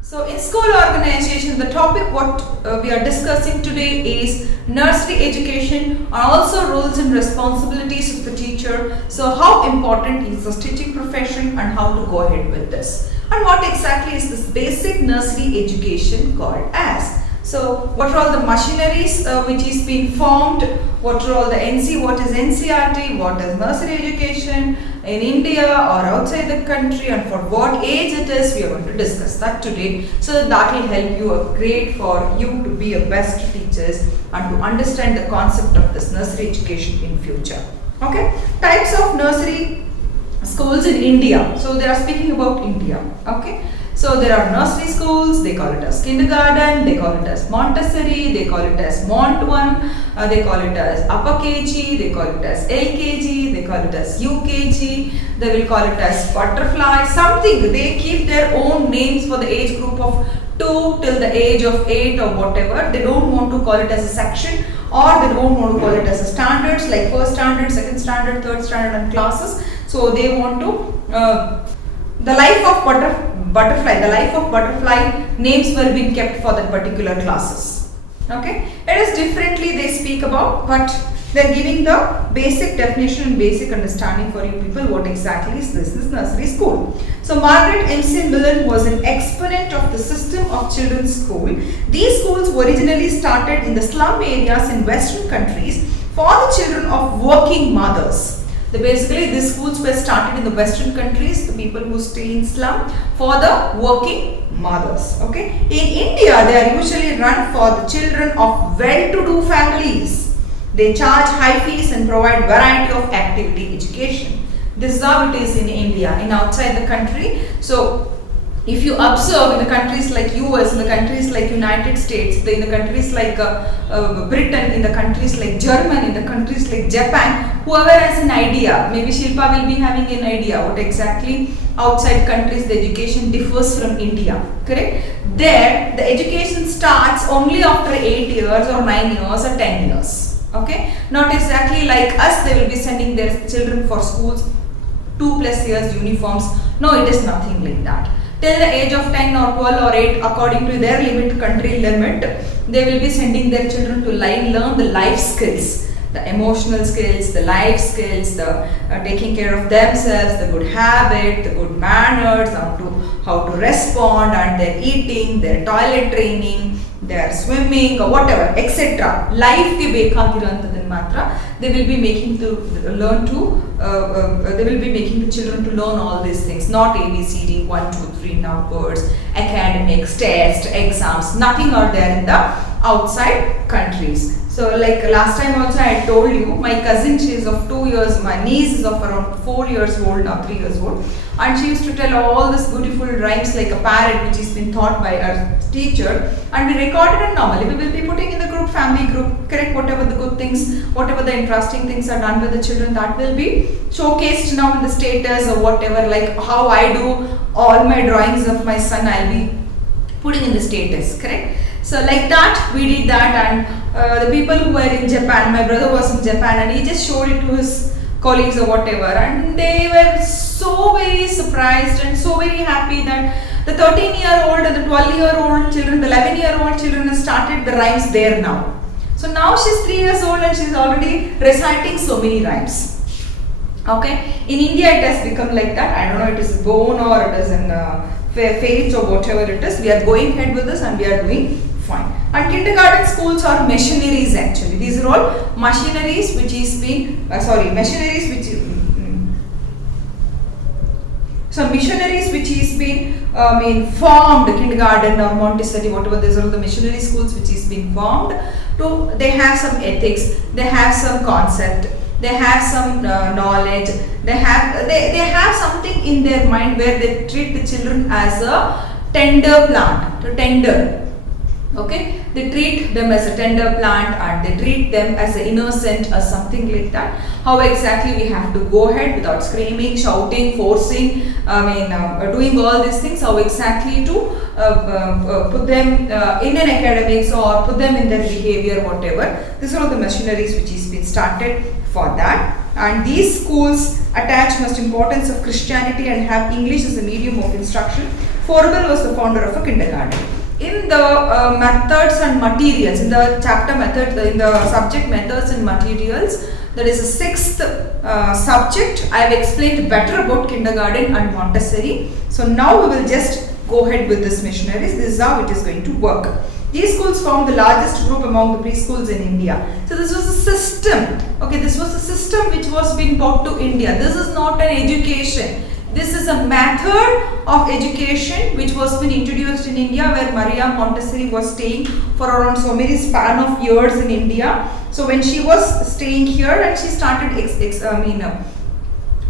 So in school organization, the topic what we are discussing today is nursery education and also roles and responsibilities of the teacher. So how important is the teaching profession and how to go ahead with this. And what exactly is this basic nursery education called as? So what are all the machineries which is being formed, what are all the what is NCERT, what is nursery education in India or outside the country, and for what age it is, we are going to discuss that today. So that will help you great for you to be a best teachers and to understand the concept of this nursery education in future. Okay, types of nursery schools in India. So they are speaking about India. Okay. So there are nursery schools, they call it as kindergarten, they call it as Montessori, they call it as Mont 1, they call it as upper KG, they call it as LKG, they call it as UKG, they will call it as butterfly, something. They keep their own names for the age group of 2 till the age of 8 or whatever. They don't want to call it as a section, or they don't want to call it as a standards like first standard, second standard, third standard and classes. So they want to the life of butterfly names were being kept for that particular classes. Okay, it is differently they speak about, but they are giving the basic definition and basic understanding for you people what exactly is this nursery school. So Margaret M.C. Millen was an exponent of the system of children's school. These schools originally started in the slum areas in western countries for the children of working mothers. Basically, these schools were started in the western countries, the people who stay in slum, for the working mothers. Okay. In India, they are usually run for the children of well-to-do families. They charge high fees and provide variety of activity education. This is how it is in India. In outside the country, so if you observe in the countries like US, in the countries like United States, in the countries like Britain, in the countries like Germany, in the countries like Japan, whoever has an idea, maybe Shilpa will be having an idea what exactly outside countries the education differs from India, correct? There the education starts only after 8 years or 9 years or 10 years, okay? Not exactly like us, they will be sending their children for schools 2+ years uniforms. No, it is nothing like that. Till the age of 10 or 12 or 8, according to their limit, country limit, they will be sending their children to learn the life skills, the emotional skills, the life skills, the taking care of themselves, the good habit, the good manners, how to respond, and their eating, their toilet training, their swimming or whatever, etc. Life ke ಬೇಕಾಗಿರುವಂತದನ್ನ ಮಾತ್ರ they will be making to learn to they will be making the children to learn all these things, not ABCD 1 2 3 numbers, academics, tests, exams, nothing are there in the outside countries. So like last time also I told you, my cousin, she is of 2 years, my niece is of around 4 years old now, 3 years old, and she used to tell all this beautiful rhymes like a parrot which has been taught by our teacher, and we recorded it normally. We will be putting in the group, family group, correct, whatever the good things, whatever the interesting things are done with the children, that will be showcased now in the status or whatever, like how I do all my drawings of my son, I'll be putting in the status, correct? So like that, we did that, and the people who were in Japan, my brother was in Japan and he just showed it to his colleagues or whatever, and they were so very surprised and so very happy that the 13-year-old and the 12-year-old children, the 11-year-old children have started the rhymes there now. So now she's 3 years old and she's already reciting so many rhymes. Okay, in India it has become like that. I don't know, it is born or it is in faith or whatever it is. We are going ahead with this and we are doing fine. And kindergarten schools are machineries actually. These are all machineries which is being missionaries which is being formed, kindergarten or Montessori, whatever, these are the missionary schools which is being formed. They have some ethics, they have some concept, they have some knowledge, they have something in their mind where they treat the children as a tender plant, okay, they treat them as a tender plant and they treat them as an innocent or something like that. How exactly we have to go ahead without screaming, shouting, forcing, doing all these things, how exactly to put them in an academics or put them in their behavior, whatever. These are all the machineries which is been started for that. and these schools attach most importance of Christianity and have English as a medium of instruction. Froebel was the founder of a kindergarten. In the methods and materials, in the chapter method, in the subject methods and materials, there is a sixth subject. I have explained better about kindergarten and Montessori. So now we will just go ahead with this missionaries. This is how it is going to work. These schools formed the largest group among the preschools in India. So this was a system. Okay, this was a system which was being brought to India. This is not an education. This is a method of education which was been introduced in India, where Maria Montessori was staying for around so many span of years in India. So when she was staying here and she started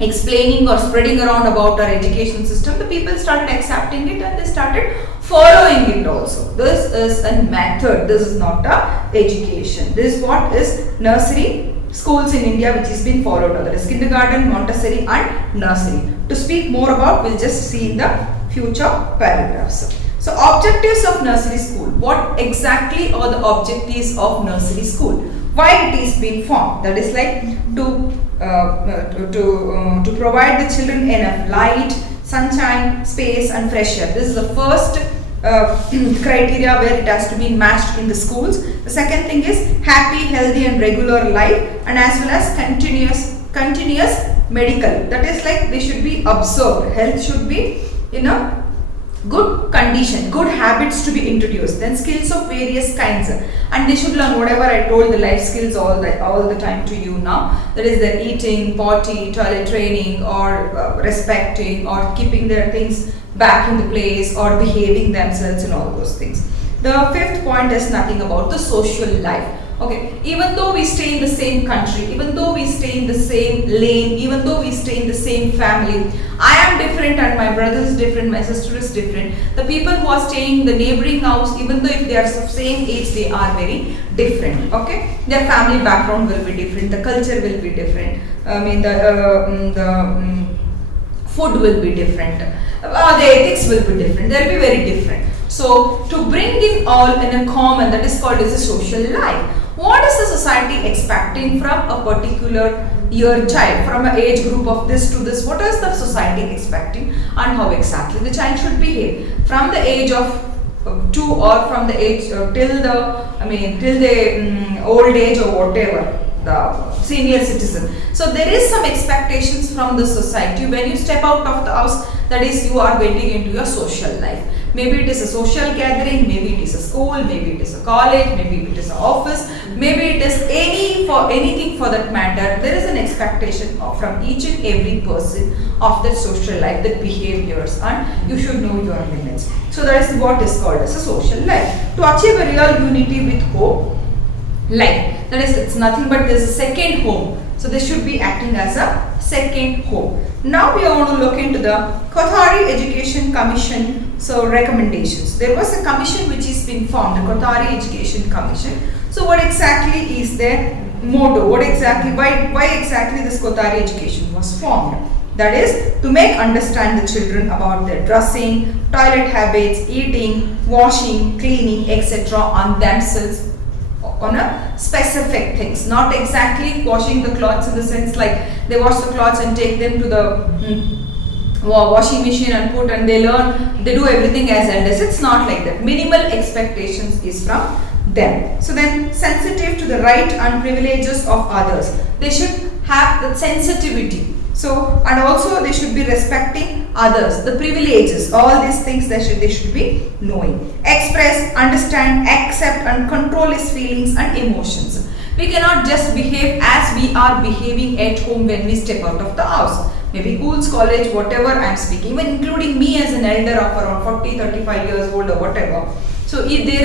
explaining or spreading around about our education system, the people started accepting it and they started following it also. This is a method. This is not a education. This is what is nursery schools in India which is being followed. That is kindergarten, Montessori and nursery. To speak more about, we'll just see in the future paragraphs. So objectives of nursery school. What exactly are the objectives of nursery school? Why it is being formed? That is like to provide the children enough light, sunshine, space and fresh air. This is the first criteria where it has to be matched in the schools. The second thing is happy, healthy and regular life, and as well as continuous medical. That is like they should be observed. Health should be in a good condition, good habits to be introduced. Then skills of various kinds, and they should learn whatever I told, the life skills all the time to you now. That is their eating, potty, toilet training, or respecting, or keeping their things back in the place, or behaving themselves and all those things. The fifth point is nothing about the social life. Okay, even though we stay in the same country, even though we stay in the same lane, even though we stay in the same family, I am different and my brother is different, my sister is different. The people who are staying in the neighboring house, even though if they are of same age, they are very different. Okay, their family background will be different, the culture will be different. I mean the food will be different, the ethics will be different. They will be very different. So to bring in all in a common, that is called as a social life. What is the society expecting from a particular year child, from an age group of this to this? What is the society expecting and how exactly the child should behave from the age of 2 or from the age till the old age or whatever, the senior citizen. So there is some expectations from the society when you step out of the house, that is you are getting into your social life. Maybe it is a social gathering, maybe it is a school, maybe it is a college, maybe it is an office, maybe it is anything for that matter. There is an expectation from each and every person of that social life, that behaviors, and you should know your limits. So that is what is called as a social life. To achieve a real unity with hope, life, that is, it's nothing but there is a second home. So this should be acting as a second home. Now we are going to look into the Kothari Education Commission. So recommendations. There was a commission which is been formed, the Kothari Education Commission. So what exactly is their motto? Why exactly this Kothari education was formed? That is to make understand the children about their dressing, toilet habits, eating, washing, cleaning, etc. on themselves, on a specific things, not exactly washing the clothes in the sense like they wash the clothes and take them to the washing machine and put, and they learn, they do everything as elders. It's not like that. Minimal expectations is from them. So then sensitive to the right and privileges of others. They should have the sensitivity. So, and also they should be respecting others, the privileges, all these things they should be knowing. Express, understand, accept and control his feelings and emotions. We cannot just behave as we are behaving at home when we step out of the house. Maybe schools, college, whatever I am speaking, even including me as an elder of around 40, 35 years old or whatever. So if there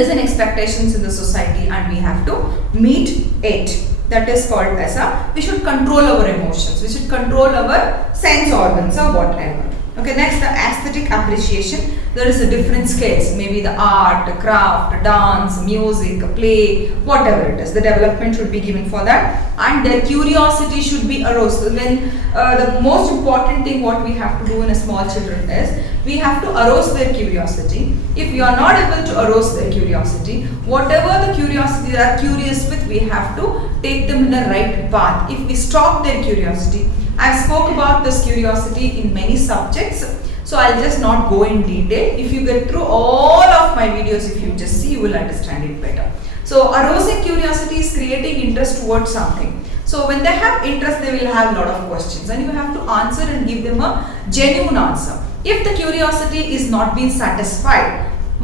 is an expectations in the society and we have to meet it. That is called as we should control our emotions. We should control our sense organs or whatever. Okay, next the aesthetic appreciation. There is a different scales, maybe the art, craft, dance, music, play, whatever it is. The development should be given for that, and their curiosity should be aroused. So when the most important thing what we have to do in a small children is we have to arouse their curiosity. If we are not able to arouse their curiosity, whatever the curiosity they are curious with, we have to take them in the right path. If we stop their curiosity, I spoke about this curiosity in many subjects, so I'll just not go in detail. If you get through all of my videos, if you just see, you will understand it better. So arousing curiosity is creating interest towards something. So when they have interest, they will have a lot of questions, and you have to answer and give them a genuine answer. If the curiosity is not being satisfied,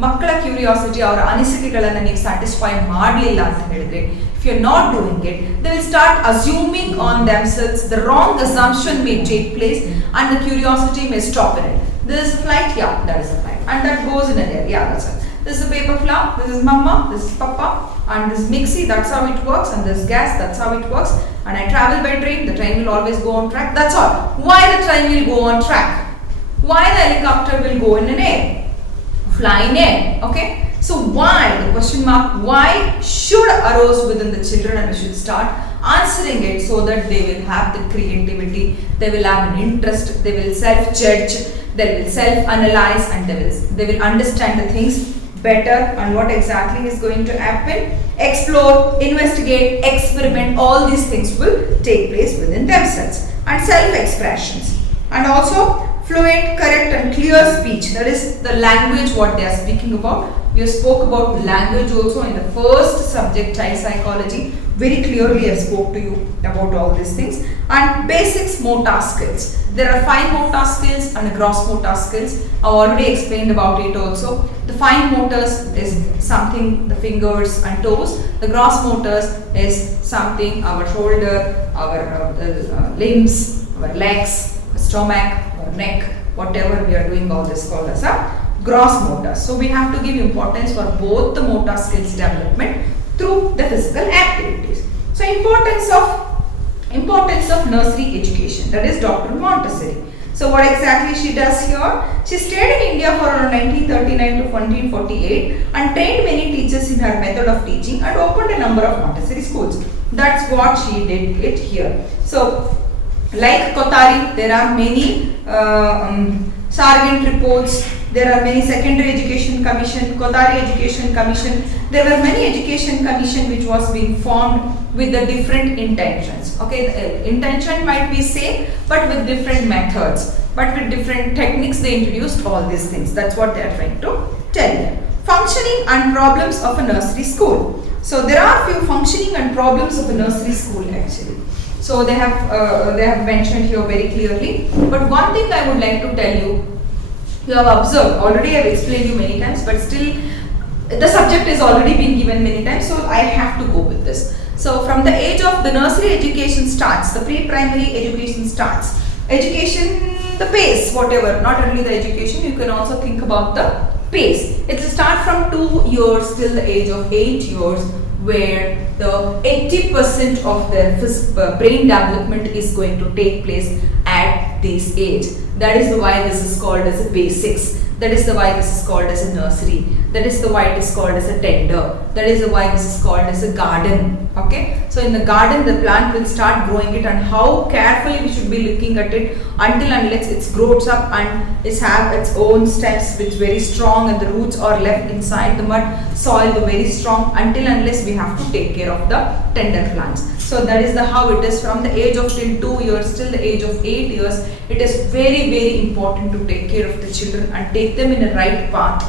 ಮಕ್ಕಳ curiosity ಅವರ ಅನಿಸಿಕೆಗಳನ್ನು ನೀವು satisfy ಮಾಡಲಿಲ್ಲ ಅಂತ ಹೇಳಿದ್ರೆ, if you are not doing it, they will start assuming on themselves, the wrong assumption may take place and the curiosity may stop in it. This is a flight, yeah, that is a flight, and that goes in a air, yeah, that's it. This is a paper flower, this is mama, this is papa, and this mixie, that's how it works, and this gas, that's how it works, and I travel by train, the train will always go on track, that's all. Why the train will go on track? Why the helicopter will go in an air? Fly in air, okay? So why, the question mark, why should arouse within the children, and we should start answering it so that they will have the creativity, they will have an interest, they will self-judge, they will self-analyze, and they will understand the things better and what exactly is going to happen. Explore, investigate, experiment, all these things will take place within themselves. And self-expressions, and also fluent, correct and clear speech, that is the language what they are speaking about. We spoke about language also in the first subject, child psychology. Very clearly I spoke to you about all these things. And basics motor skills, there are fine motor skills and gross motor skills. I already explained about it also. The fine motors is something the fingers and toes, the gross motors is something our shoulder, our limbs, our legs, stomach, neck, whatever we are doing, all this called as a gross motor. So we have to give importance for both the motor skills development through the physical activities. So importance of nursery education, that is Dr. Montessori. So what exactly she does here? She stayed in India for around 1939 to 1948 and trained many teachers in her method of teaching and opened a number of Montessori schools. That's what she did it here. So like Kothari, there are many Sargent reports, there are many secondary education commission, Kothari education commission, there were many education commission which was being formed with the different intentions. Okay, the intention might be same but with different methods, but with different techniques they introduced all these things. That's what they are trying to tell you. Functioning and problems of a nursery school. So there are few functioning and problems of a nursery school actually. So they have mentioned here very clearly. But one thing I would like to tell you, you have observed, already I have explained you many times, but still the subject is already been given many times, so I have to go with this. So from the age of the nursery education starts, the pre-primary education starts. Education, the pace, whatever, not only the education, you can also think about the pace. It will start from 2 years till the age of 8 years, where the 80% of their brain development is going to take place at this age. That is why this is called as a basics. That is the why this is called as a nursery. That is the why it is called as a tender. That is the why this is called as a garden. Okay. So in the garden, the plant will start growing it, and how carefully we should be looking at it until unless it grows up and it have its own stems which very strong, and the roots are left inside the mud soil very strong, until unless we have to take care of the tender plants. So that is the how it is from the age of till 2 years till the age of 8 years. It is very important to take care of the children and take them in a right path,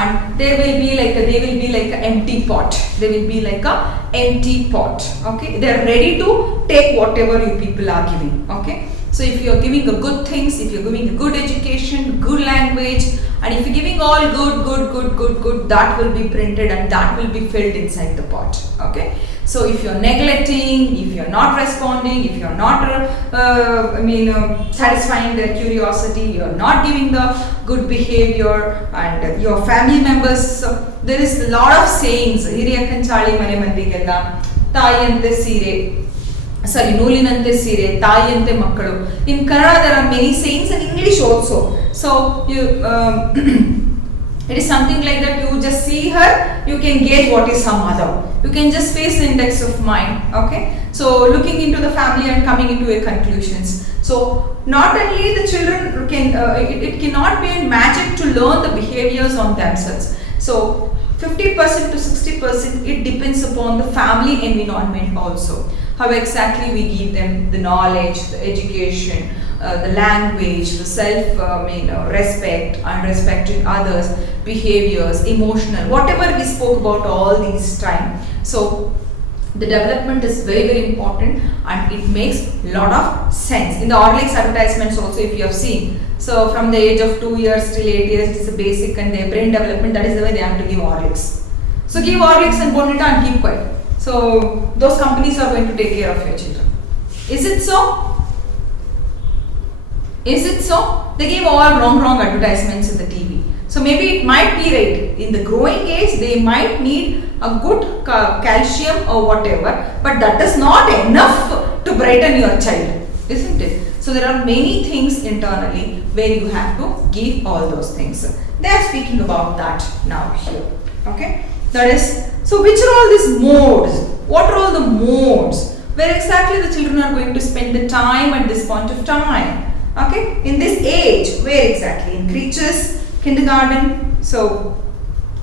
and they will be like an empty pot. They will be like a empty pot. Okay, they are ready to take whatever you people are giving. Okay, so if you are giving a good things, if you are giving a good education, good language, and if you are giving all good, that will be printed and that will be filled inside the pot. Okay, so if you are neglecting, if you are not responding, if you are not satisfying their curiosity, you are not giving the good behavior, and your family members, there is a lot of sayings, ಹಿರಿಯ ಕಂಚಾಳಿ ಮನೆ ಮಂದಿಗೆಲ್ಲ ತಾಯಿಯಂತೆ ಸೀರೆ, sorry, Noolinante Sire, Tayante Makkalu. In Kannada there are many sayings, in English also. So you it is something like that. You just see her, you can gauge what is her mother. You can just face the index of mind. Okay, so looking into the family and coming into a conclusions. So not only the children can it cannot be a magic to learn the behaviors on themselves. So 50% to 60% it depends upon the family environment also. How exactly we give them the knowledge, the education, the language, the self respect and respecting others, behaviors, emotional, whatever we spoke about all these time. So the development is very, very important and it makes lot of sense. In the Horlicks advertisements also, if you have seen, so from the age of 2 years till 8 years, it is a basic and their brain development, that is the way they have to give Horlicks. So give Horlicks and Bonvita and keep quiet. So those companies are going to take care of your children. Is it so? Is it so? They give all wrong advertisements in the TV. So maybe it might be right. In the growing age, they might need a good calcium or whatever, but that is not enough to brighten your child, isn't it? So there are many things internally where you have to give all those things. They are speaking about that now here. Okay, that is. So which are all these modes? What are all the modes? Where exactly the children are going to spend the time at this point of time? Okay, in this age, where exactly? In creches, kindergarten. So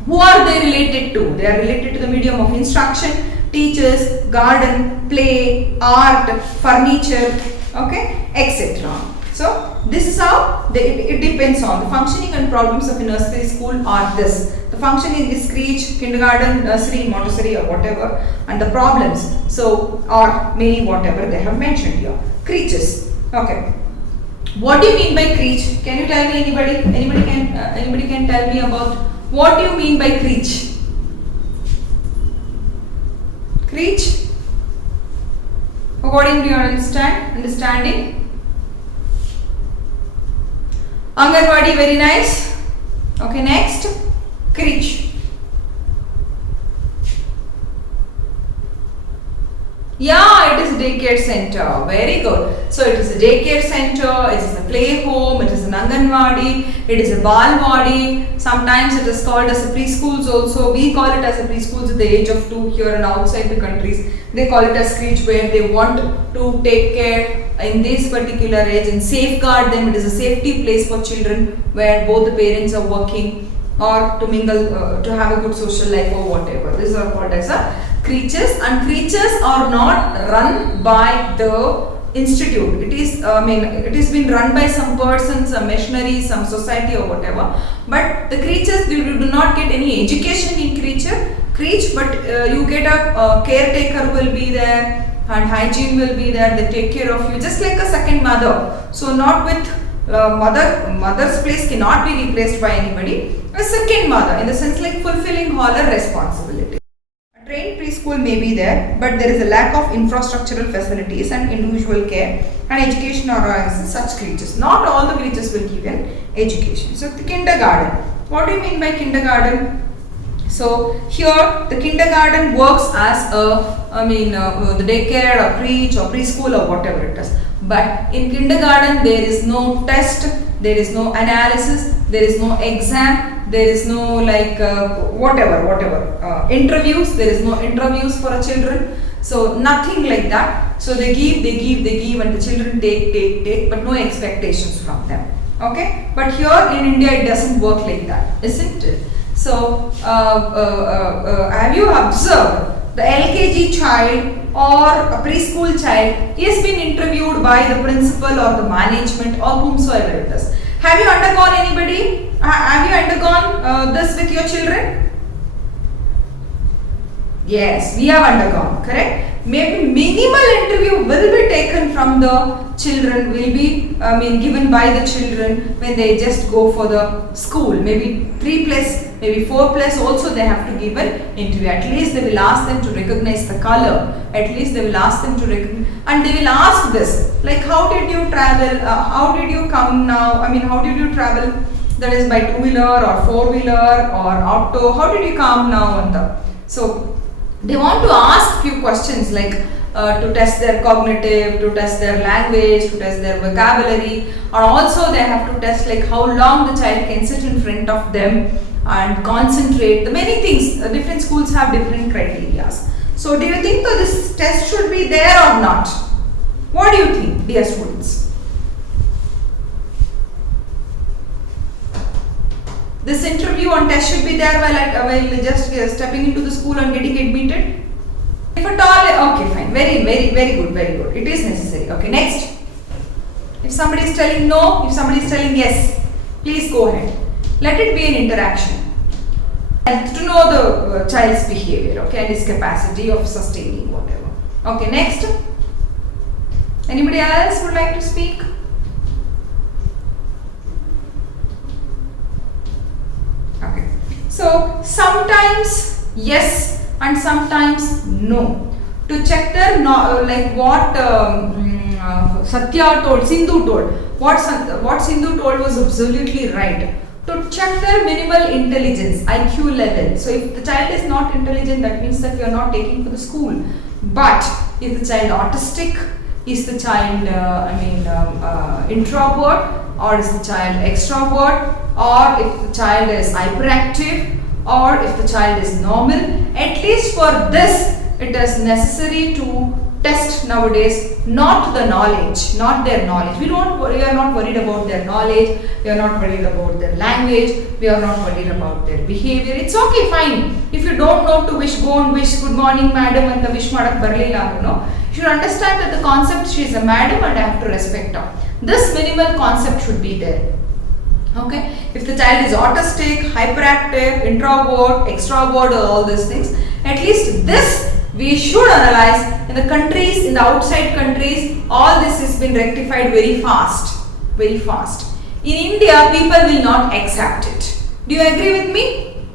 who are they related to? They are related to the medium of instruction, teachers, garden, play, art, furniture, okay, etc. So this is how it depends on the functioning and problems of a nursery school are this. The functioning is creche, kindergarten, nursery, Montessori or whatever, and the problems so are many whatever they have mentioned here. Creches. Okay. What do you mean by creche? Can you tell me anybody? Anybody can tell me about what do you mean by creche? Creche, according to your understanding. Anganwadi, very nice. Okay, next, creche. Yeah, it is a daycare center. Very good. So it is a daycare center, it is a play home, it is an Anganwadi, it is a Balwadi. Sometimes it is called as a preschools also. We call it as a preschools at the age of 2 here and outside the countries. They call it as creche where they want to take care in this particular age and safeguard them. It is a safety place for children where both the parents are working or to mingle, to have a good social life or whatever. These are called as a creches, and creches are not run by the institute. It is it is been run by some person, some missionary, some society or whatever. But the creches, you do not get any education in creche, but you get a caretaker will be there and hygiene will be there. They take care of you just like a second mother. So not with mother's place cannot be replaced by anybody. A second mother in the sense like fulfilling all her responsibility. Trained preschool may be there, but there is a lack of infrastructural facilities and individual care and education organizes such creches. Not all the creches will give an education. So the kindergarten. What do you mean by kindergarten? So here the kindergarten works as the daycare or creche or preschool or whatever it is. But in kindergarten there is no test, there is no analysis, there is no exam, there is no like whatever interviews. There is no interviews for a children. So nothing like that. So they give and the children take, but no expectations from them. Okay. But here in India it doesn't work like that, isn't it? So have you observed the LKG child or a preschool child is been interviewed by the principal or the management or whomsoever it is? Have you undergone this with your children? Yes, we have undergone, correct? Maybe minimal interview will be taken from the children, will be given by the children when they just go for the school. Maybe 3+, maybe 4+ also they have to give an interview. At least they will ask them to recognize the color. At least they will ask them to recognize, and they will ask this like, how did you travel? How did you come now? How did you travel? That is by 2-wheeler or 4-wheeler or auto. How did you come now? So they want to ask few questions like to test their cognitive, to test their language, to test their vocabulary, and also they have to test like how long the child can sit in front of them and concentrate. The many things, different schools have different criteria. So do you think that this test should be there or not? What do you think, dear students? This interview on test should be there while just stepping into the school and getting admitted? If at all, okay, fine. Very good, very good. It is necessary. Okay, next. If somebody is telling no, if somebody is telling yes, please go ahead. Let it be an interaction. And to know the child's behavior, okay, and his capacity of sustaining whatever. Okay, next. Anybody else would like to speak? Okay. So sometimes yes and sometimes no. To check their like what Satya told, Sindhu told. What Sindhu told was absolutely right. To check their minimal intelligence, IQ level. So if the child is not intelligent, that means that we are not taking for the school. But is the child autistic? Is the child introvert? Or is the child extrovert? Or if the child is hyperactive? Or if the child is normal? At least for this, it is necessary to test nowadays not the knowledge, not their knowledge. We are not worried about their knowledge, we are not worried about their language, we are not worried about their behavior. It's okay, fine. If you don't know to wish, go and wish good morning madam and the wish madak barlila, you should understand that the concept she is a madam and I have to respect her. This minimal concept should be there. Okay, if the child is autistic, hyperactive, introvert, extrovert, or all these things, at least this we should analyze. In the countries, in the outside countries, all this has been rectified very fast. Very fast. In India, people will not accept it. Do you agree with me?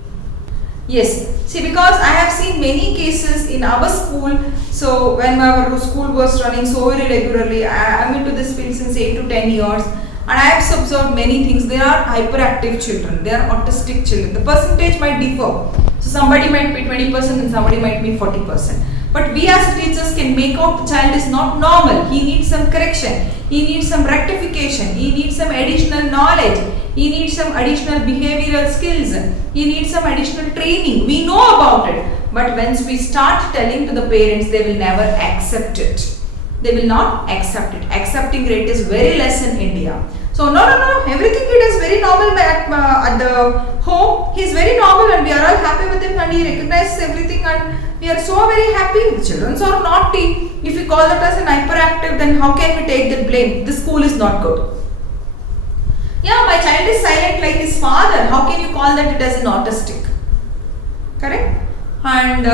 Yes. See, because I have seen many cases in our school. So when our school was running so very regularly, I am into this field since 8 to 10 years. And I have observed many things. There are hyperactive children, there are autistic children. The percentage might differ. So somebody might be 20% and somebody might be 40%. But we as teachers can make out the child is not normal. He needs some correction. He needs some rectification. He needs some additional knowledge. He needs some additional behavioral skills. He needs some additional training. We know about it. But once we start telling to the parents, they will never accept it. They will not accept it. Accepting rate is very less in India. So no, everything he does very normal at the home. He is very normal and we are all happy with him and he recognizes everything and we are so very happy. The children are naughty. If we call that as an hyperactive, then how can we take that blame? The school is not good. Yeah, my child is silent like his father. How can you call that it as an autistic? Correct? And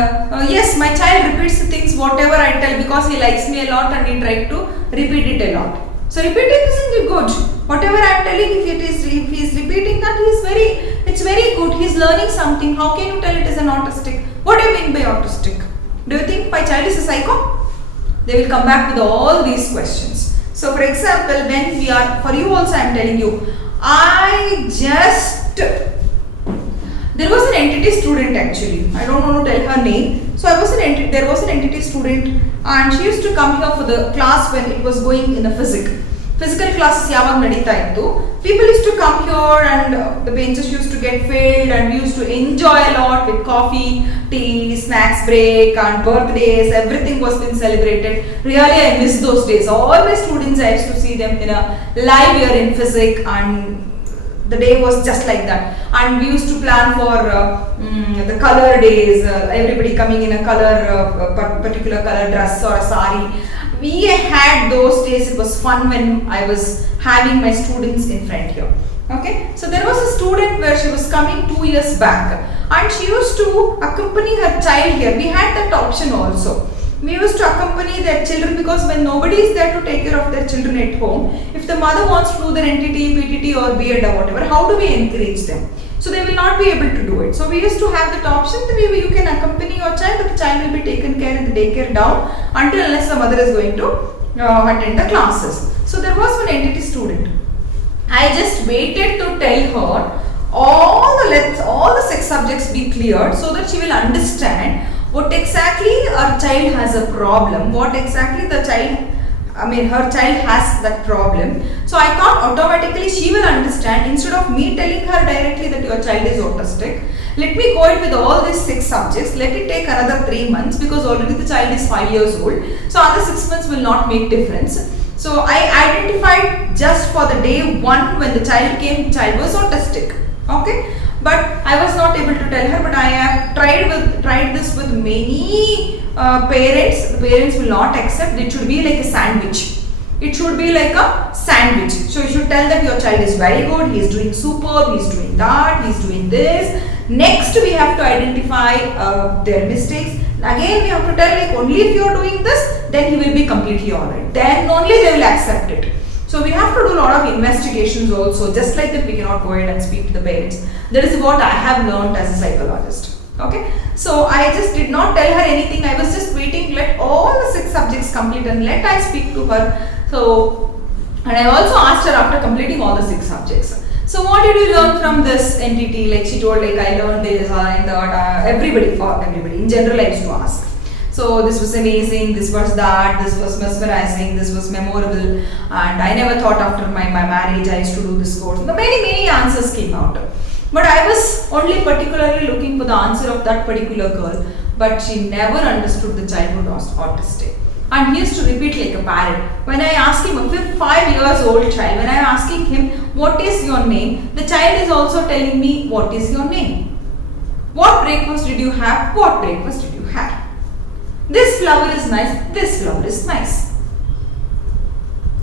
yes, my child repeats the things whatever I tell because he likes me a lot and he tried to repeat it a lot. So repeating isn't good. Whatever I am telling, if he is repeating that, it's very good. He is learning something. How can you tell it is an autistic? What do you mean by autistic? Do you think my child is a psycho? They will come back with all these questions. So for example, when we are, for you also I am telling you, there was an entity student actually. I don't want to tell her name. So there was an entity student and she used to come here for the class when it was going in a physical classes yavag nadita ittu. People used to come here and the benches used to get filled and we used to enjoy a lot with coffee, tea, snacks break and birthdays. Everything was being celebrated. Really I miss those days. All my students, I used to see them in a live year in physics and the day was just like that. And we used to plan for the color days, everybody coming in a particular color dress or a sari. We had those days. It was fun when I was having my students in front here. Okay, so there was a student where she was coming 2 years back and she used to accompany her child here. We had that option also. We used to accompany their children because when nobody is there to take care of their children at home, if the mother wants to do their NTT, PTT or B.Ed or whatever, how do we encourage them? So they will not be able to do it. So we used to have that option that maybe you can accompany your child, but the child will be taken care in the daycare down unless the mother is going to attend the classes. So there was one entity student. I just waited to tell her all the 6 subjects be cleared so that she will understand what exactly our child has a problem, what exactly the child, her child has that problem. So I thought automatically she will understand. Instead of me telling her directly that your child is autistic, let me go it with all these 6 subjects. Let it take another 3 months, because already the child is 5 years old. So other 6 months will not make difference. So I identified just for the day 1 when the child came, the child was autistic. Okay. But I was not able to tell her, but I have tried this with many parents. The parents will not accept. It should be like a sandwich. It should be like a sandwich. So you should tell that your child is very good, he is doing superb, he is doing that, he is doing this. Next we have to identify their mistakes. Again we have to tell, like, only if you are doing this, then he will be completely alright. Then only they will accept it. So we have to do a lot of investigations also. Just like that, we cannot go ahead and speak to the parents. That is what I have learned as a psychologist. Okay. So I just did not tell her anything. I was just waiting, let all the 6 subjects complete and let I speak to her. So, and I also asked her after completing all the 6 subjects. So what did you learn from this entity? Like she told, like, I learned this and that. Everybody in general I used to ask. So this was amazing, this was that, this was mesmerizing, this was memorable, and I never thought after my marriage I used to do this course. Many answers came out. But I was only particularly looking for the answer of that particular girl, but she never understood the childhood autistic. And he used to repeat like a parrot. When I asked him, a 5 years old child, when I am asking him, what is your name? The child is also telling me, what is your name? What breakfast did you have? What breakfast did you have? This flower is nice, this flower is nice.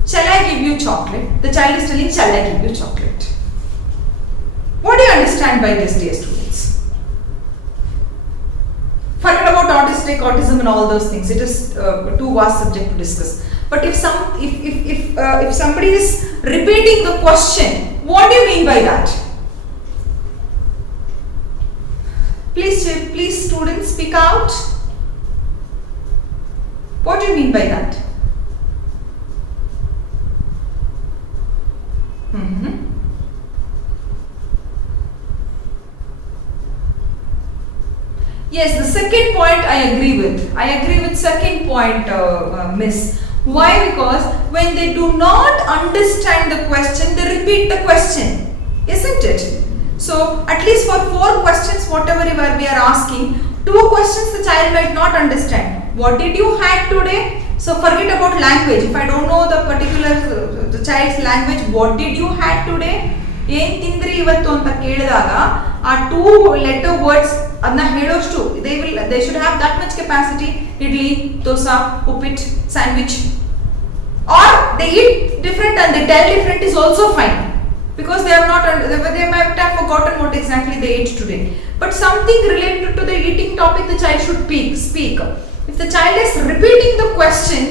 Shall I give you chocolate? The child is telling, shall I give you chocolate? What do you understand by this, dear students? Forget about autism and all those things. It is too vast subject to discuss. But if somebody is repeating the question, what do you mean by that? Please students, speak out. What do you mean by that? Yes, the second point I agree with. I agree with second point, miss. Why? Because when they do not understand the question, they repeat the question. Isn't it? So, at least for 4 questions, whatever we are asking, 2 questions the child might not understand. What did you had today? So, forget about language. If I don't know the particular the child's language, what did you had today? ಏನ್ ತಿಂದ್ರಿ ಇವತ್ತು ಅಂತ ಕೇಳಿದಾಗ ಆ 2 letter words ಅದನ್ನ ಹೇಳೋಷ್ಟು they should have that much capacity. Idli, dosa, uppit, sandwich, or they eat different and they tell different is also fine, because they might have forgotten what exactly they ate today. But something related to the eating topic the child should speak. If the child is repeating the question,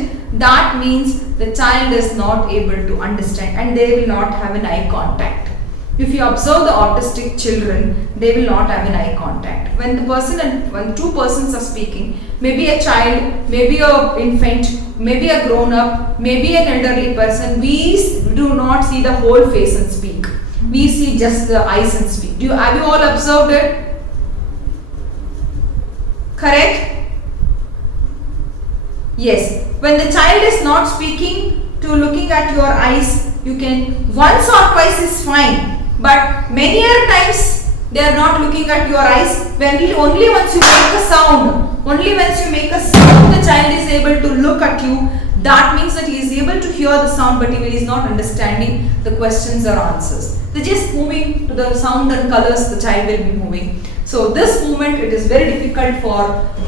that means the child is not able to understand and they will not have an eye contact. If you observe the autistic children, they will not have an eye contact. When 2 persons are speaking, maybe a child, maybe an infant, maybe a grown up, maybe an elderly person, we do not see the whole face and speak. We see just the eyes and speak. Have you all observed it? Correct? Yes. When the child is not speaking to looking at your eyes, you can once or twice is fine. But many times they are not looking at your eyes. Only once you make a sound, the child is able to look at you. That means that he is able to hear the sound, but he is not understanding the questions or answers. They are just moving to the sound and colors. The child will be moving. So this movement, it is very difficult for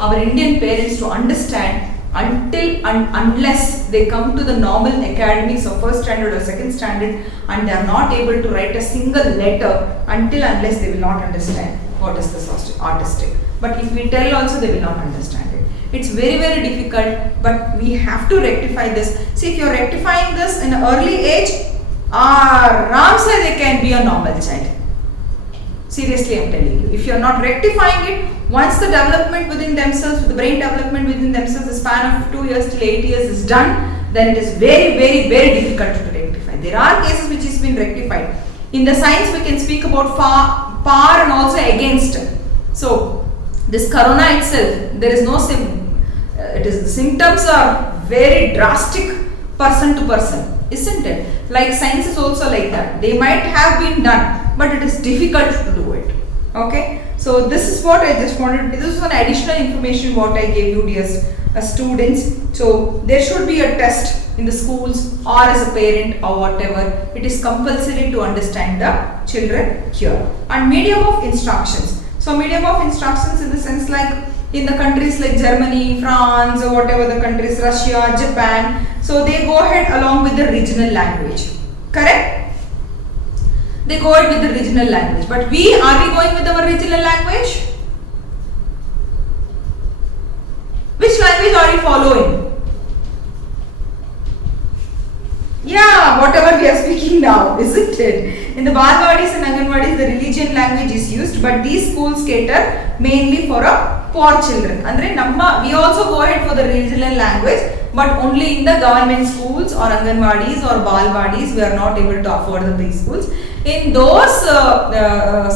our Indian parents to understand unless they come to the normal academies of 1st standard or 2nd standard, and they are not able to write a single letter unless they will not understand what is this autistic. But if we tell also, they will not understand it. It's very, very difficult, but we have to rectify this. See, if you are rectifying this in an early age, they can be a normal child. Seriously, I am telling you. If you are not rectifying it, once the development within themselves, the brain development within themselves, the span of 2 years till 8 years is done, then it is very, very, very difficult to rectify. There are cases which has been rectified. In the science, we can speak about far and also against. So, This corona itself, there is no it is, the symptoms are very drastic person to person, isn't it? Like science is also like that. They might have been done, but it is difficult to do it. Okay, so this is what I just wanted. This is an additional information what I gave you, dear students. So there should be a test in the schools or as a parent or whatever. It is compulsory to understand the children here. And medium of instructions. So medium of instructions in the sense like in the countries like Germany, France, or whatever the countries, Russia, Japan. So they go ahead along with the regional language. Correct? They go ahead with the regional language. But are we going with our regional language? Which language are you following? Yeah, whatever we are speaking now, isn't it? In the Balwadis and Anganwadis, the religion language is used, but these schools cater mainly for poor children. Andre namma, we also go ahead for the regional language, but only in the government schools or Anganwadis or Balwadis, we are not able to afford the preschools. In those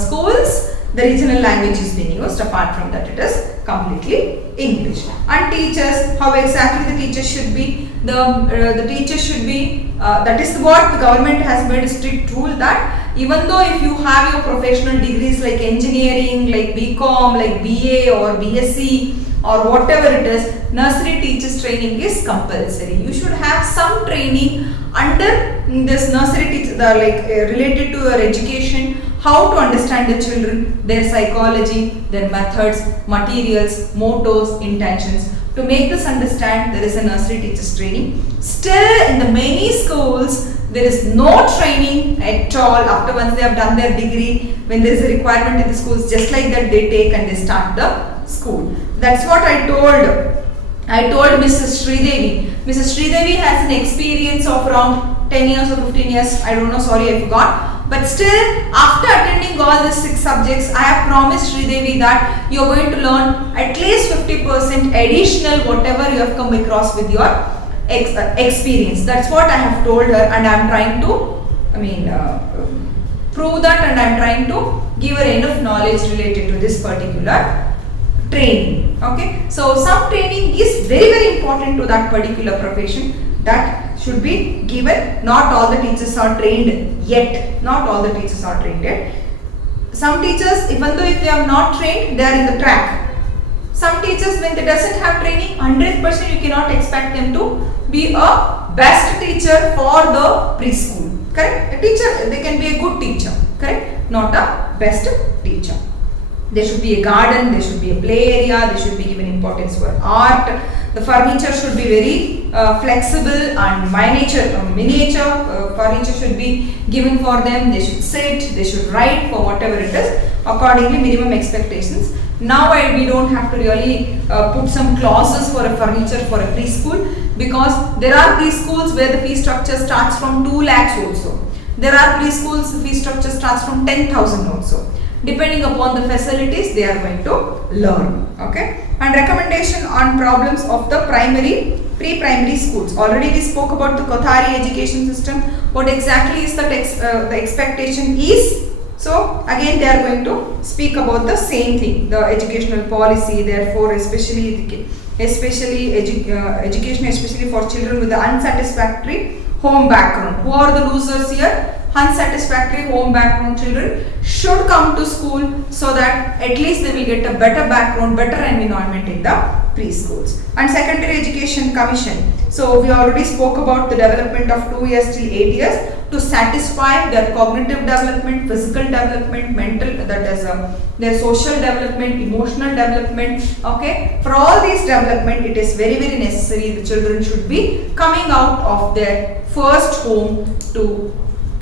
schools, the regional language is being used. Apart from that, it is completely English. And teachers, how exactly the teachers should be? The teachers should be, that is what the government has made a strict rule, that even though if you have your professional degrees like engineering, like BCom, like BA or BSc or whatever it is, nursery teachers training is compulsory. You should have some training under this nursery teacher, related to your education, how to understand the children, their psychology, their methods, materials, mottos, intentions. To make this understand, there is a nursery teachers training. Still, in the many schools, there is no training at all. After once they have done their degree, when there is a requirement in the schools, just like that they take and they start the school. That's what I told. I told Mrs. Sridevi. Mrs. Sridevi has an experience of around 10 years or 15 years. I don't know, sorry, I forgot. But still, after attending all these 6 subjects, I have promised Sridevi that you are going to learn at least 50% additional whatever you have come across with your experience. That's what I have told her, and I am trying to, prove that, and I am trying to give her enough knowledge related to this particular training. Okay, so some training is very, very important to that particular profession. That should be given. Not all the teachers are trained yet. Not all the teachers are trained yet. Some teachers, even though if they are not trained, they are in the track. Some teachers, when they doesn't have training, 100% you cannot expect them to be a best teacher for the preschool. Correct? A teacher, they can be a good teacher. Correct? Not a best teacher. There should be a garden, there should be a play area, there should be given importance for art. The furniture should be very flexible and miniature furniture should be given for them. They should sit, they should write for whatever it is. Accordingly, minimum expectations. Now we don't have to really put some clauses for a furniture for a preschool, because there are preschools where the fee structure starts from 2 lakhs also. There are preschools, the fee structure starts from 10,000 also. Depending upon the facilities, they are going to learn. Okay. And recommendation on problems of the pre-primary schools. Already we spoke about the Kothari education system. What exactly is the expectation is. So again they are going to speak about the same thing, the educational policy. Therefore, education, especially for children with the unsatisfactory home background. Who are the losers here? Unsatisfactory home background children should come to school, so that at least they will get a better background, better environment in the preschools. And Secondary Education Commission. So we already spoke about the development of 2 years till 8 years to satisfy their cognitive development, physical development, mental, that is their social development, emotional development. Okay, for all these development, it is very, very necessary the children should be coming out of their first home to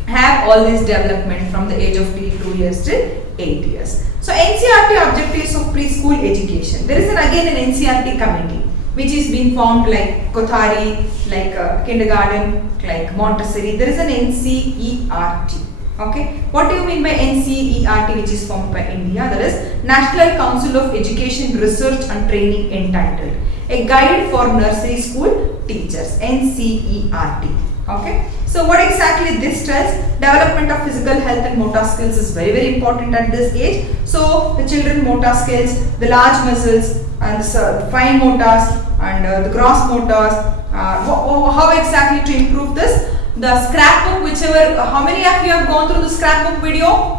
have all this development from the age of 2 years till 8 years. So NCERT objectives of preschool education. There is again an NCERT committee which is being formed, like Kothari, like kindergarten, like Montessori. There is an NCERT. Okay, what do you mean by NCERT, which is formed by India? That is National Council of Education Research and Training, entitled A Guide for Nursery School Teachers, NCERT. Okay, so what exactly this tells? Development of physical health and motor skills is very very important at this age. So the children motor skills, the large muscles and the fine motors and the gross motors. How exactly to improve this? The scrapbook, whichever. How many of you have gone through the scrapbook video?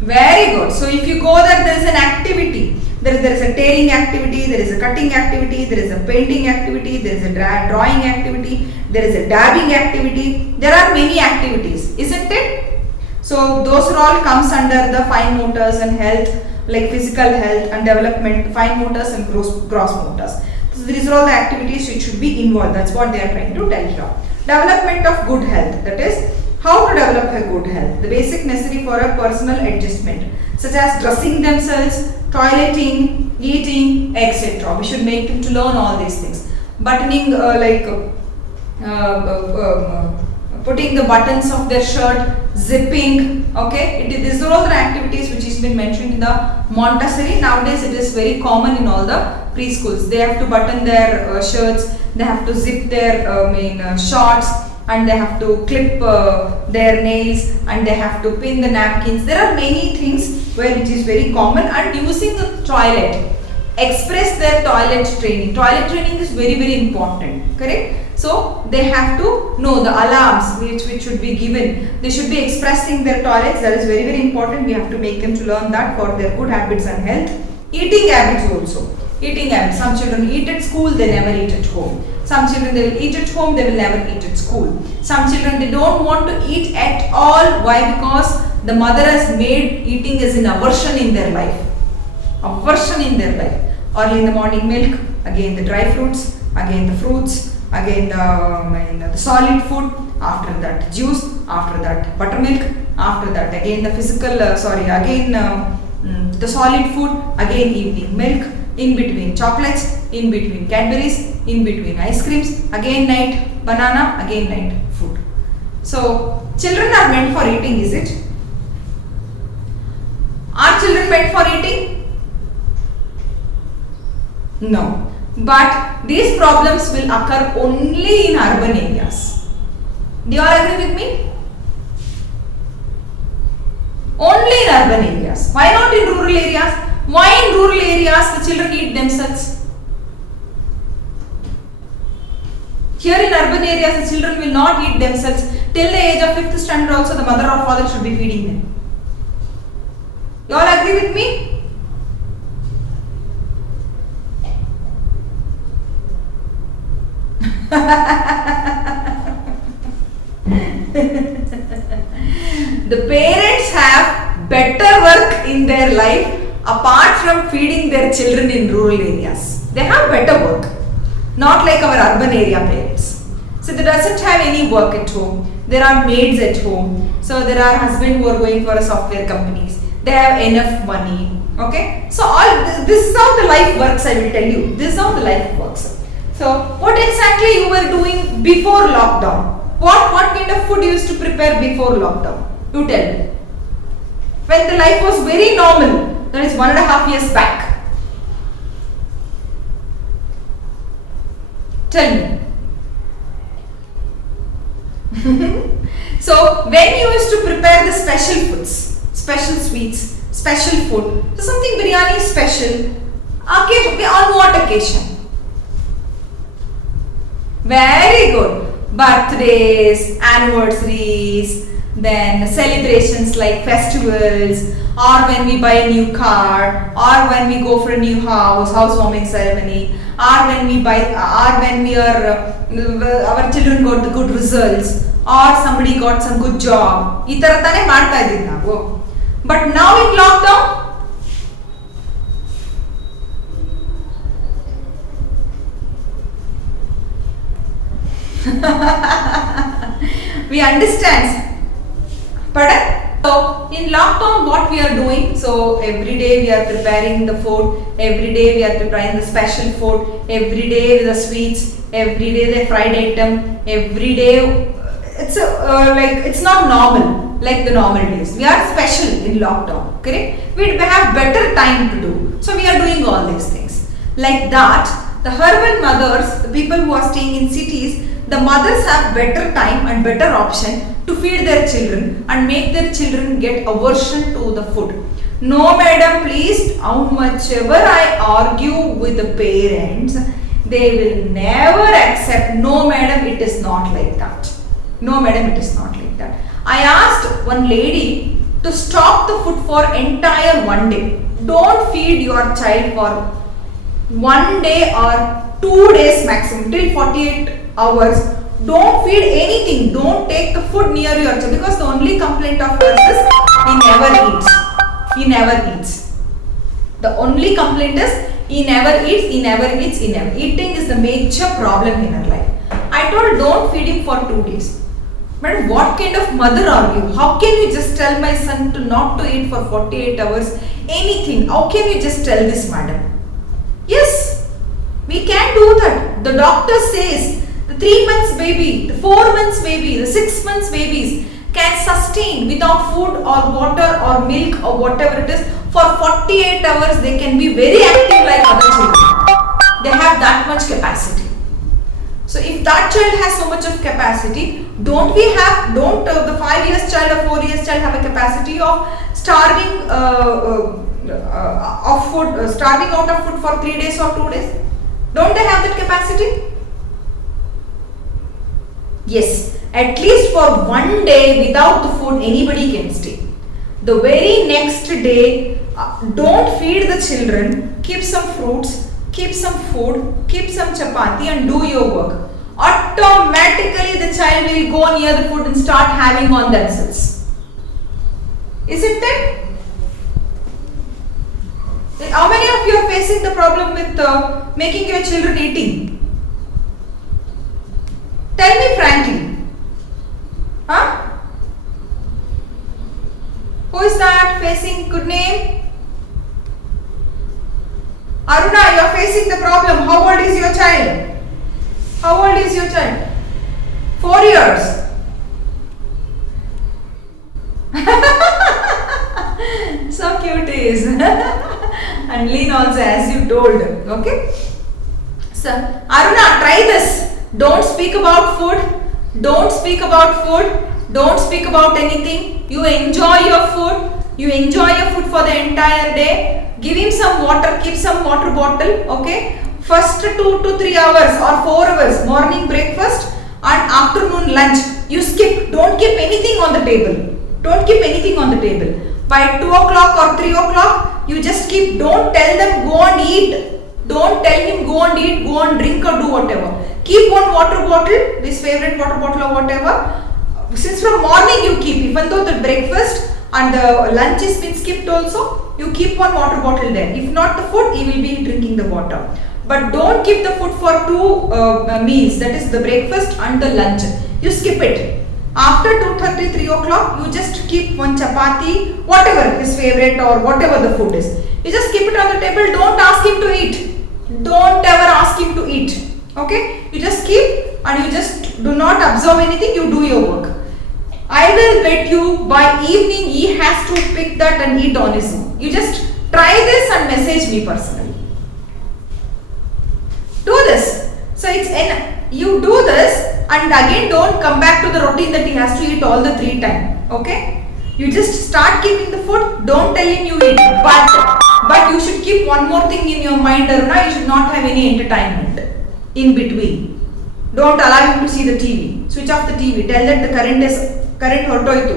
Very good. So if you go there is an activity. There is a tailing activity, there is a cutting activity, there is a painting activity, there is a drawing activity, there is a dabbing activity. There are many activities, isn't it? So those all comes under the fine motors and health, like physical health and development, fine motors and gross motors. So these are all the activities which should be involved. That's what they are trying to tell you. Development of good health, that is how to develop a good health, the basic necessary for a personal adjustment, such as dressing themselves, toileting, eating, etc. We should make them to learn all these things. Buttoning, putting the buttons of their shirt, zipping. Okay, these are all the activities which has been mentioned in the Montessori. Nowadays, it is very common in all the preschools. They have to button their shirts, they have to zip their shorts, and they have to clip their nails, and they have to pin the napkins. There are many things where it is very common, and using the toilet, express their toilet training. Toilet training is very very important, correct? So they have to know the alarms which should be given. They should be expressing their toilets. That is very very important. We have to make them to learn that for their good habits and health. Eating habits also. Eating habits. Some children eat at school, they never eat at home. Some children they will eat at home, they will never eat at school. Some children they don't want to eat at all. Why? Because the mother has made eating as an aversion in their life. Aversion in their life. Early in the morning milk, again the dry fruits, again the fruits, again the solid food, after that juice, after that buttermilk, after that again the physical, the solid food, again evening milk, in between chocolates, in between Cadbury's, in between ice creams, again night banana, again night food. So children are meant for eating, is it? Are children meant for eating? No. But these problems will occur only in urban areas. Do you all agree with me? Only in urban areas. Why not in rural areas? Why in rural areas the children eat themselves? Here in urban areas the children will not eat themselves. Till the age of 5th standard also the mother or father should be feeding them. You all agree with me? The parents have better work in their life apart from feeding their children in rural areas. They have better work, not like our urban area parents. So they doesn't have any work at home. There are maids at home. So there are husbands who are going for a software companies. They have enough money. Okay. So all this is how the life works. I will tell you. This is how the life works. So what exactly you were doing before lockdown? What kind of food you used to prepare before lockdown? You tell me. When the life was very normal, that is 1.5 years back. Tell me. So when you used to prepare the special foods, special sweets, special food, so something biryani special, on what occasion? Very good. Birthdays, anniversaries, then celebrations like festivals, or when we buy a new car, or when we go for a new housewarming ceremony, or when we buy, or when we are our children got the good results, or somebody got some good job. ಈ ತರ ತಾನೇ ಮಾಡ್ತಾ ಇದ್ದೀವಿ ನಾವು. But now in lockdown, we understand. Pardon? So in lockdown what we are doing, so every day we are preparing the food, every day we are preparing the special food, every day the sweets, every day the fried item, every day it's like it's not normal like the normal days. We are special in lockdown, correct? We have better time to do, so we are doing all these things. Like that, the urban mothers, the people who are staying in cities, the mothers have better time and better option to feed their children and make their children get aversion to the food. No madam, please, how much ever I argue with the parents, they will never accept. No madam, it is not like that. No madam, it is not like that. I asked one lady to stop the food for entire one day. Don't feed your child for 1 day or 2 days maximum, till 48 hours. Don't feed anything. Don't take the food near your child, because the only complaint of us is he never eats. He never eats. The only complaint is he never eats, he never eats, he never. Eating is the major problem in her life. I told don't feed him for 2 days. Madam, what kind of mother are you? How can you just tell my son to not to eat for 48 hours? Anything. How can you just tell this, madam? Yes, we can do that. The doctor says the 3 months baby, the 4 months baby, the 6 months babies can sustain without food or water or milk or whatever it is for 48 hours. They can be very active like other children. They have that much capacity. So if that child has so much of capacity, don't the 5 years child or 4 years child have a capacity of starving starving out of food for 3 days or 2 days? Don't they have that capacity? Yes, at least for 1 day without the food anybody can stay. The very next day, don't feed the children, keep some fruits, keep some food, keep some chapati and do your work. Automatically the child will go near the food and start having on themselves. Isn't it? How many of you are facing the problem with making your children eating? Tell me frankly. Huh? Who is that facing? Good name? Aruna, you are facing the problem. How old is your child? How old is your child? 4 years. So cute is. And lean also, as you told. Okay? So, Aruna, try this. Don't speak about food. Don't speak about food. Don't speak about anything. You enjoy your food. You enjoy your food for the entire day. Give him some water. Keep some water bottle. Okay? First 2 to 3 hours or 4 hours morning breakfast and afternoon lunch. You skip. Don't keep anything on the table. Don't keep anything on the table. By 2 o'clock or 3 o'clock, you just keep. Don't tell them go and eat. Don't tell him go and eat, go and drink or do whatever. Keep one water bottle, his favorite water bottle or whatever. Since from morning you keep, even though the breakfast and the lunch has been skipped also, you keep one water bottle there. If not the food, he will be drinking the water. But don't keep the food for 2 meals, that is the breakfast and the lunch. You skip it. After 2:30, 3 o'clock, you just keep one chapati, whatever his favorite or whatever the food is. You just keep it on the table. Don't ask him to eat. Don't ever ask him to eat. Okay? You just keep and you just do not observe anything. You do your work. I will bet you by evening he has to pick that and eat on his own. You just try this and message me personally. Do this. So you do this and again don't come back to the routine that he has to eat all the 3 times. Okay? You just start keeping the food. Don't tell him you eat. But you should keep one more thing in your mind, Aruna. You should not have any entertainment in between. Don't allow him to see the TV. Switch off the TV. Tell that the current hortoitu.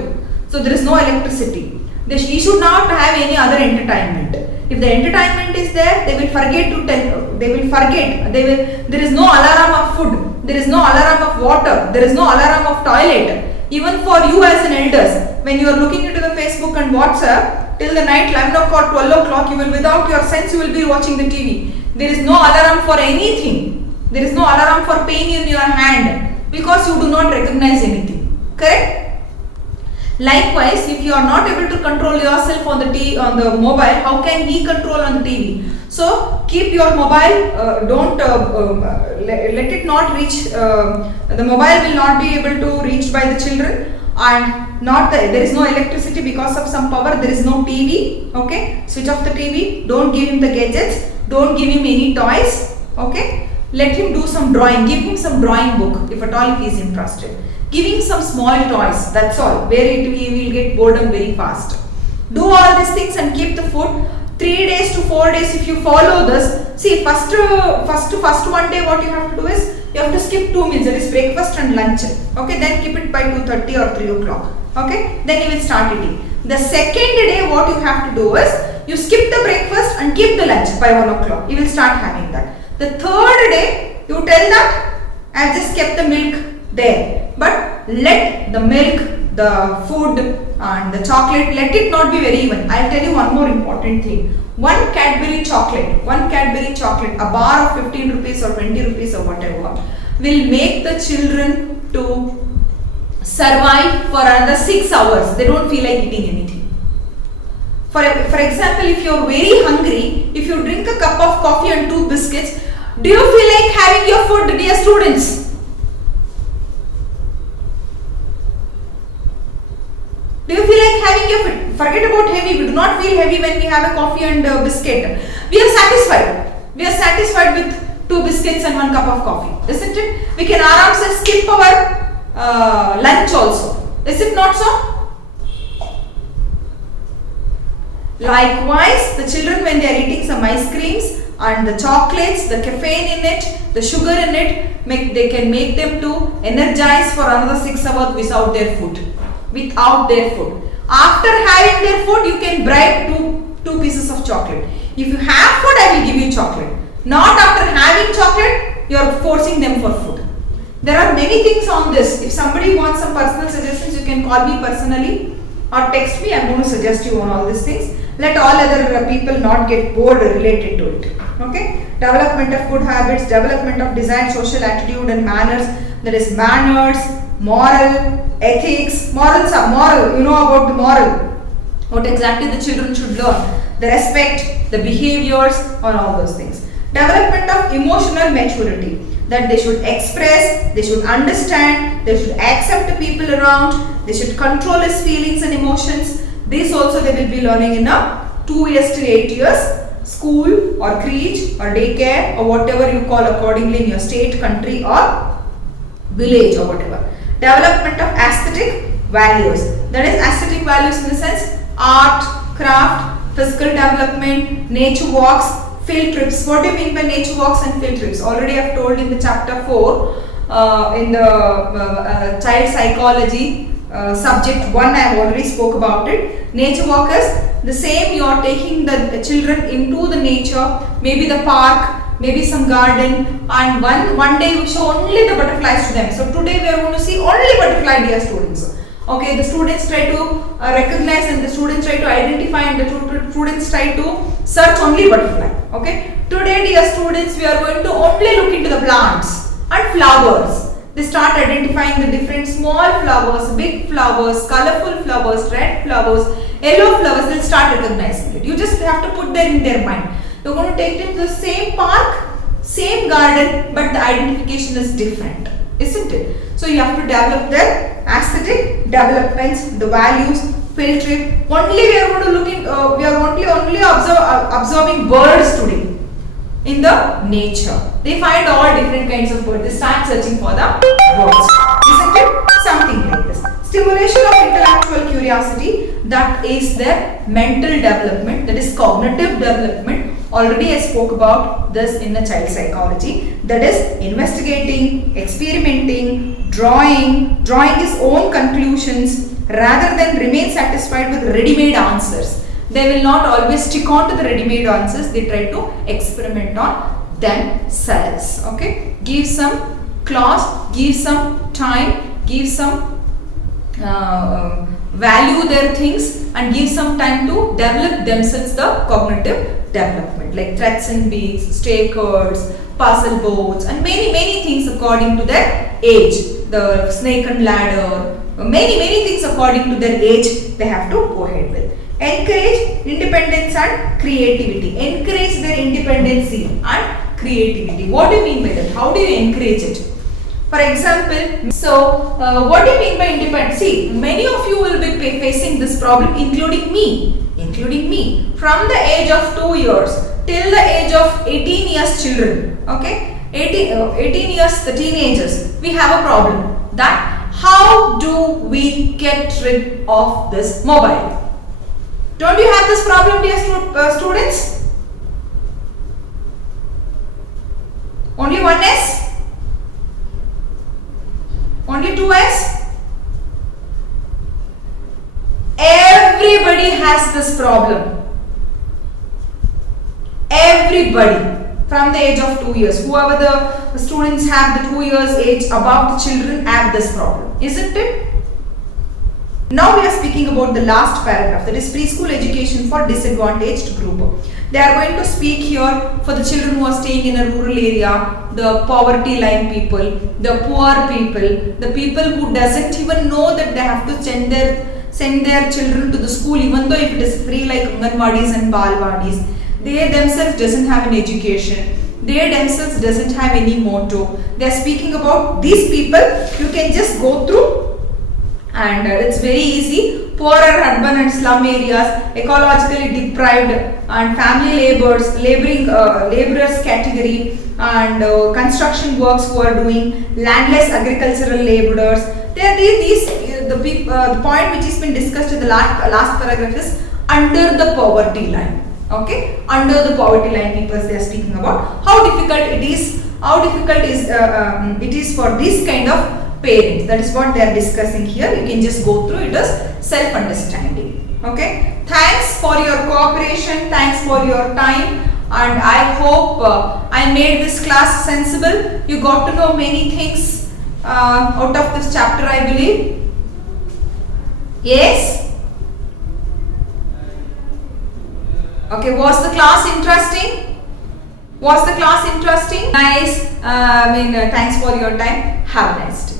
So there is no electricity. He should not have any other entertainment. If the entertainment is there, they will forget to tell. They will forget. There is no alarm of food. There is no alarm of water. There is no alarm of toilet. Even for you as an elders, when you are looking into the Facebook and WhatsApp, till the night 11 o'clock, 12 o'clock, you will without your sense, you will be watching the TV. There is no alarm for anything. There is no alarm for pain in your hand because you do not recognize anything. Correct? Likewise, if you are not able to control yourself on the mobile, how can he control on the TV? So keep your mobile. Don't let it not reach. The mobile will not be able to reach by the children, and there is no electricity because of some power. There is no TV. Okay, switch off the TV. Don't give him the gadgets. Don't give him any toys. Okay, let him do some drawing, give him some drawing book if at all if he is interested. Give him some small toys, that's all, where he will get boredom very fast. Do all these things and keep the food. 3 days to 4 days if you follow this. See, first one day what you have to do is, you have to skip 2 meals, that is breakfast and lunch. Okay, then keep it by 2:30 or 3 o'clock. Okay, then you will start eating. The second day what you have to do is, you skip the breakfast and keep the lunch by 1 o'clock. You will start having that. The third day, you tell that, I have just kept the milk there. But let the milk, the food and the chocolate, let it not be very even. I will tell you one more important thing. One Cadbury chocolate, a bar of 15 rupees or 20 rupees or whatever, will make the children to survive for another 6 hours. They don't feel like eating anything. For example, if you are very hungry, if you drink a cup of coffee and 2 biscuits, do you feel like having your food, dear students? Do you feel like having your food? Forget about heavy. We do not feel heavy when we have a coffee and a biscuit. We are satisfied. We are satisfied with 2 biscuits and 1 cup of coffee, isn't it? We can aram skip our lunch also. Is it not so? Likewise, the children when they are eating some ice creams and the chocolates, the caffeine in it, the sugar in it, they can make them to energize for another 6 hours without their food. After having their food, you can bribe 2 pieces of chocolate. If you have food, I will give you chocolate. Not after having chocolate, you are forcing them for food. There are many things on this. If somebody wants some personal suggestions, you can call me personally or text me. I am going to suggest you on all these things. Let all other people not get bored related to it. Okay? Development of good habits, development of desired social attitude and manners. That is manners, moral, ethics. Morals are moral. You know about the moral. What exactly the children should learn. The respect, the behaviors, and all those things. Development of emotional maturity. That they should express, they should understand, they should accept the people around, they should control his feelings and emotions. This also they will be learning in a 2 years to 8 years school or crèche or daycare or whatever you call accordingly in your state, country or village or whatever. Development of aesthetic values. That is aesthetic values in the sense art, craft, physical development, nature walks, field trips. What do you mean by nature walks and field trips? Already I have told in the chapter 4 in the child psychology subject 1 I have already spoke about it. Nature walk is the same, you are taking the children into the nature, maybe the park, maybe some garden, and one day we show only the butterflies to them. So today we are going to see only butterfly, dear students. Okay, the students try to recognize and the students try to identify and the students try to search only butterfly. Okay, today dear students we are going to only look into the plants and flowers. They start identifying the different small flowers, big flowers, colorful flowers, red flowers, yellow flowers. They'll start recognizing it. You just have to put that in their mind. You're going to take them to the same park, same garden, but the identification is different, isn't it? So you have to develop their aesthetic developments, the values, field trip. Only we are going to look in. We are only observing birds today in the nature. They find all different kinds of birds. They start searching for the birds. Isn't it? Something like this. Stimulation of intellectual curiosity. That is their mental development. That is cognitive development. Already I spoke about this in the child psychology. That is investigating, experimenting, drawing his own conclusions rather than remain satisfied with ready-made answers. They will not always stick on to the ready-made answers. They try to experiment on themselves. Okay, give some class, give some time, give some value their things and give some time to develop themselves the cognitive development like threats and beaks, stakers, puzzle boards and many things according to their age. The snake and ladder, many things according to their age they have to go ahead with. Encourage independence and creativity. Encourage their independency and creativity. What do you mean by that? How do you encourage it? For example, what do you mean by independence? See, many of you will be facing this problem, including me. From the age of 2 years, till the age of 18 years children, okay, 18 years the teenagers, we have a problem that how do we get rid of this mobile? Don't you have this problem, dear students? Only one S? Only two S? Everybody has this problem. Everybody from the age of 2 years. Whoever the students have the 2 years age above the children have this problem. Isn't it? Now we are speaking about the last paragraph, that is preschool education for disadvantaged group. They are going to speak here for the children who are staying in a rural area, the poverty line people, the poor people, the people who doesn't even know that they have to send their children to the school, even though if it is free, like Anganwadis and Balwadis. They themselves doesn't have an education. They themselves doesn't have any motto. They are speaking about these people. You can just go through and it's very easy. Poorer urban and slum areas, ecologically deprived and family laborers category, and construction works who are doing, landless agricultural laborers. The point which has been discussed in the last paragraph is under the poverty line. Okay, under the poverty line people they are speaking about how difficult it is for this kind of parents. That is what they are discussing here. You can just go through it as self-understanding. Okay, thanks for your cooperation, thanks for your time, and I hope I made this class sensible. You got to know many things out of this chapter, I believe. Yes? Okay, was the class interesting? Was the class interesting? Nice. Thanks for your time. Have a nice day.